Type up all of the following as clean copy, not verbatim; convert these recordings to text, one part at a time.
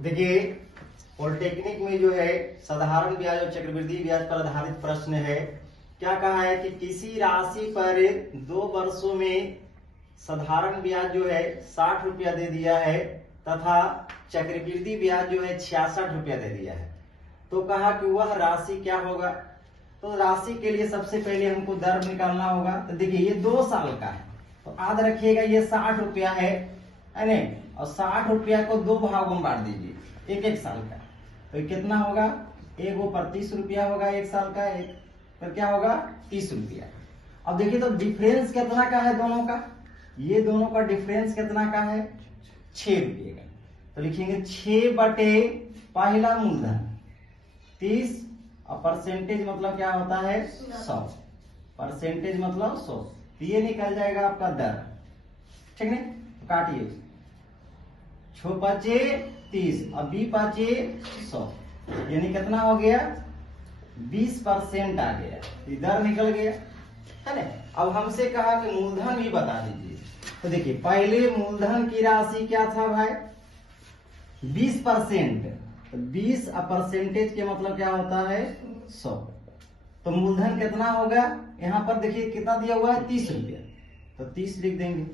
देखिए पॉलिटेक्निक में जो है साधारण ब्याज और चक्रवृद्धि ब्याज पर आधारित प्रश्न है। क्या कहा है कि किसी राशि पर 2 वर्षों में साधारण ब्याज जो है 60 रुपया दे दिया है तथा चक्रवृद्धि ब्याज जो है 66 रुपया दे दिया है। तो कहा कि वह राशि क्या होगा। तो राशि के लिए सबसे पहले हमको दर निकालना होगा। तो देखिए ये 2 साल का है तो याद रखिएगा ये 60 रुपया है नहीं, और 60 रुपया को 2 भागों में बांट दीजिए, एक साल का। तो ये कितना होगा, एक वो पर 30 रुपया होगा एक साल का, एक पर क्या होगा 30 रुपया। अब देखिए तो डिफरेंस कितना का है दोनों का, ये दोनों का डिफरेंस कितना का है 6 रुपये का। तो लिखेंगे 6 बटे पहला मूलधन 30 और परसेंटेज मतलब क्या होता है 100, परसेंटेज मतलब 100। तो ये निकल जाएगा आपका दर, ठीक नहीं। काटिए 6 पाँचे 30 और 20 पाँचे 100, यानी कितना हो गया 20% आ गया, इधर निकल गया है ना। अब हमसे कहा कि मूलधन भी बता दीजिए। तो देखिए पहले मूलधन की राशि क्या था भाई 20%, तो 20 परसेंटेज के मतलब क्या होता है 100। तो मूलधन कितना होगा, यहाँ पर देखिए कितना दिया हुआ है 30 रुपया, तो 30 लिख देंगे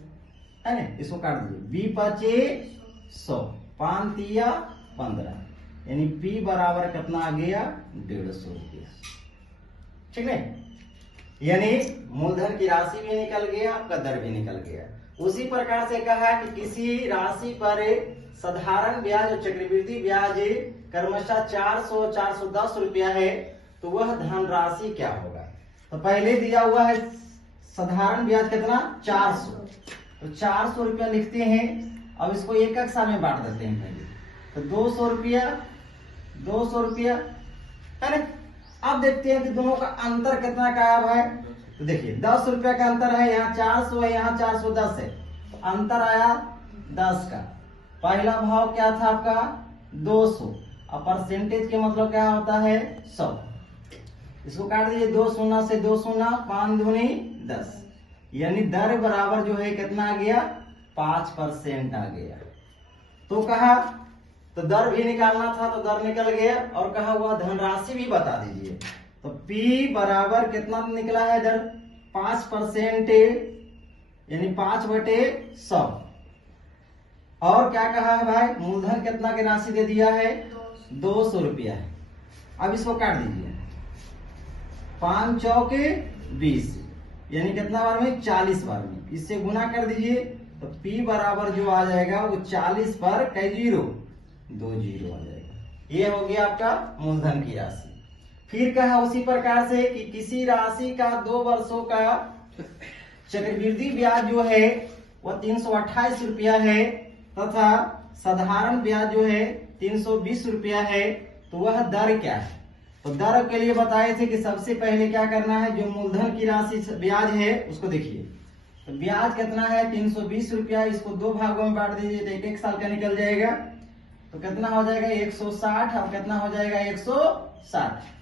है ना। इसको काट दीजिए 20 पाँचे 100, 5 तिया 15, यानी P बराबर कितना आ गया 150 रुपया, ठीक है। यानी मूलधन की राशि भी निकल गया, आपका दर भी निकल गया। उसी प्रकार से कहा कि किसी राशि पर साधारण ब्याज और चक्रवृद्धि ब्याज क्रमशः 400 410 रुपया है, तो वह धनराशि क्या होगा। तो पहले दिया हुआ है साधारण ब्याज कितना 400, तो 400 रुपया लिखते हैं। अब इसको एक साल में बांट देते हैं पहले, तो 200 रुपया 200 रुपया है ना। अब देखते हैं कि दोनों का अंतर कितना का आया भाई। तो देखिए 10 रुपया का अंतर है, यहाँ 400 है यहाँ 410 है, तो अंतर आया 10 का। पहला भाव क्या था आपका 200 और परसेंटेज के मतलब क्या होता है 100। इसको काट दीजिए 2 शून्य से 2 शून्य, 5 दूनी 10, यानी दर बराबर जो है कितना आ गया 5% आ गया। तो कहा तो दर भी निकालना था, तो दर निकल गया। और कहा हुआ धनराशि भी बता दीजिए। तो P बराबर कितना निकला है दर 5%, यानी 5 बटे 100। और क्या कहा है भाई मूलधन कितना की राशि दे दिया है 200 रुपया है। अब इसको काट दीजिए 5 चौके 20, यानी कितना बार में 40 बार में, इससे गुना कर दीजिए। तो P बराबर जो आ जाएगा वो 40 पर कई जीरो 2 जीरो आ जाएगा। ये हो गया आपका मूलधन की राशि। फिर कहा उसी प्रकार से कि किसी राशि का 2 वर्षों का चक्रवृद्धि ब्याज जो है वह 328 रुपया है तथा साधारण ब्याज जो है 320 रुपया है, तो वह दर क्या है। तो दर के लिए बताए थे कि सबसे पहले क्या करना है, जो मूलधन की राशि ब्याज है उसको देखिए। तो ब्याज कितना है 320 रुपया, इसको 2 भागों में बांट दीजिए तो एक साल का निकल जाएगा। तो कितना हो जाएगा 160 और कितना हो जाएगा 160।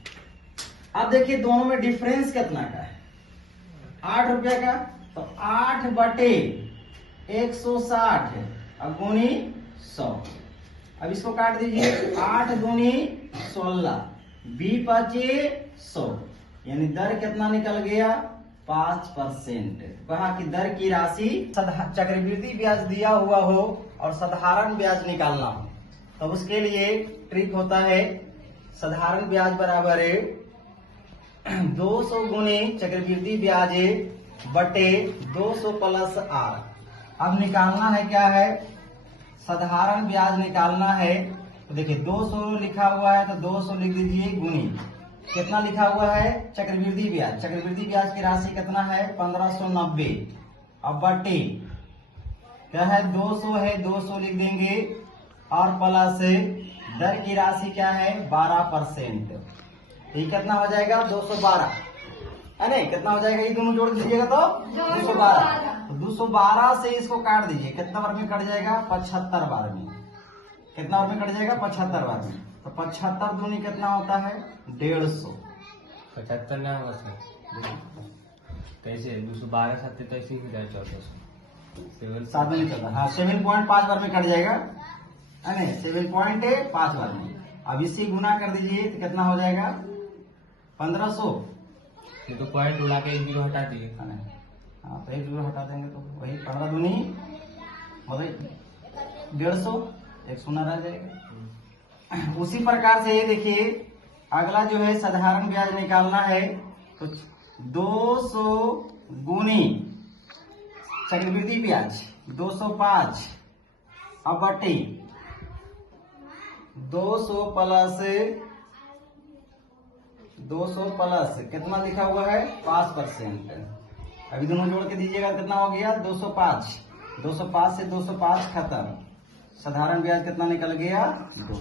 अब देखिए दोनों में डिफरेंस कितना का है 8 रुपया का, तो 8 बटे 160 और गुनी 100। अब इसको काट दीजिए 8 दूनी 16, 20 पाँचे 100, यानी दर कितना निकल गया 5%। कहा कि दर की राशि चक्रवृद्धि ब्याज दिया हुआ हो और साधारण ब्याज निकालना हो, तो उसके लिए ट्रिक होता है साधारण ब्याज बराबर 200 गुने चक्रवृद्धि ब्याज बटे 200 प्लस R। अब निकालना है क्या है साधारण ब्याज निकालना है। तो देखिए 200 लिखा हुआ है तो 200 लिख दीजिए गुनी कितना लिखा हुआ है चक्रवृद्धि ब्याज, चक्रवृद्धि ब्याज की राशि कितना है 1590। अब बटे क्या है 200 है 200 लिख देंगे और प्लस दर की राशि क्या है 12%। तो ये कितना हो जाएगा 212 है नहीं, कितना हो जाएगा ये दोनों जोड़ दीजिएगा तो 212। तो 212 से इसको काट दीजिए, कितना बार में कट जाएगा 75 बार में, कितना बार में कट जाएगा 75 बार में। तो 75 दूनी कितना होता है 150। 75 ना होगा सर, कैसे 212 साथ 1400 7 में निकलता हाँ 7.5 बार में कट जाएगा। है ना, 7.5 वाले। अब इसी गुना कर दीजिए तो कितना हो जाएगा 1500। ये तो पॉइंट उड़ा के 1 जीरो हटा दिए। है ना, हाँ तो 1 जीरो हटा देंगे तो वही 15 दूनी मतलब 150, एक शून्य रह जाएगा। उसी प्रकार से ये देखिए अगला जो है साधारण ब्याज निकालना है तो 200 गुनी चक्रवृद्धि ब्याज 205 अब बटे 200 प्लस कितना लिखा हुआ है 5%। अभी दोनों जोड़ के दीजिएगा कितना हो गया 205। 205 से 205 खत्म, साधारण ब्याज कितना निकल गया 2।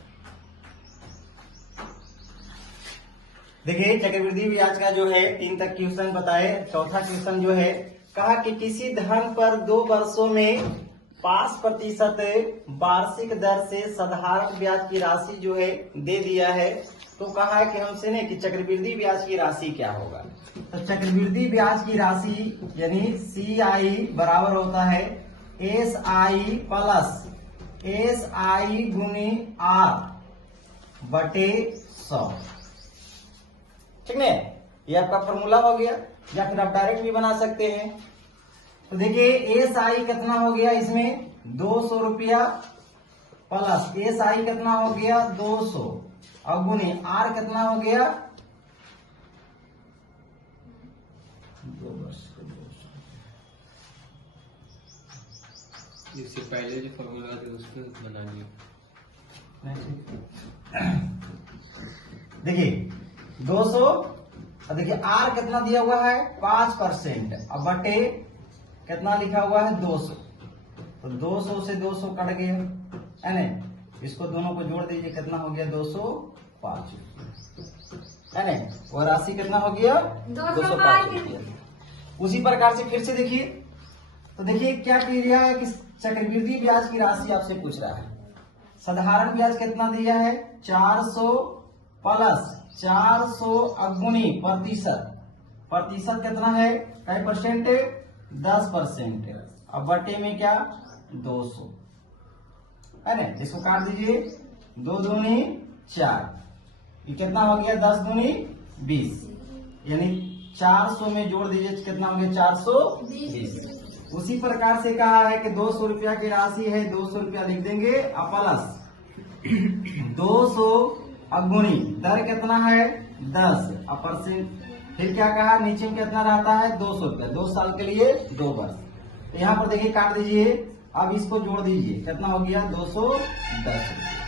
देखिए चक्रवृद्धि ब्याज का जो है 3 तक क्वेश्चन बताए। चौथा क्वेश्चन जो है कहा कि किसी धन पर 2 वर्षों में 5% वार्षिक दर से साधारण ब्याज की राशि जो है दे दिया है। तो कहा है कि हमसे ने कि चक्रवृद्धि ब्याज की राशि क्या होगा। तो चक्रवृद्धि ब्याज की राशि यानी CI बराबर होता है SI प्लस SI गुनी R बटे 100। ठीक है, ये आपका फॉर्मूला हो गया, या फिर आप डायरेक्ट भी बना सकते हैं। तो देखिए SI कितना हो गया इसमें 200 रुपया प्लस SI कितना हो गया 200 और गुने R कितना हो गया 2 वर्ष। इससे पहले जो फॉर्मूला थे उसको बना दिया। देखिए 200 और देखिए R कितना दिया हुआ है 5%। अब बटे कितना लिखा हुआ है 200, तो 200 से 200 कट गया है ना, इसको दोनों को जोड़ दीजिए कितना हो गया 205 है ना, और राशि कितना हो गया 205 रुपया। उसी प्रकार से फिर से देखिए, तो देखिए क्या क्रिया है कि चक्रवृद्धि ब्याज की राशि आपसे पूछ रहा है। साधारण ब्याज कितना दिया है 400 प्लस 400 अगुनी प्रतिशत कितना है कई परसेंट 10%। अब बटे में क्या 200 है ना, इसको काट दीजिए 2 दूनी 4, ये कितना हो गया 10 दूनी 20, यानी 400 में जोड़ दीजिए कितना हो गया 420। उसी प्रकार से कहा है कि 200 रुपया की राशि है 200 रुपया लिख देंगे और प्लस 200 अगुनी दर कितना है 10 % फिर क्या कहा नीचे में कितना रहता है 200 रुपया 2 साल के लिए 2 वर्ष। यहाँ पर देखिए काट दीजिए, अब इसको जोड़ दीजिए कितना हो गया 210 रुपया।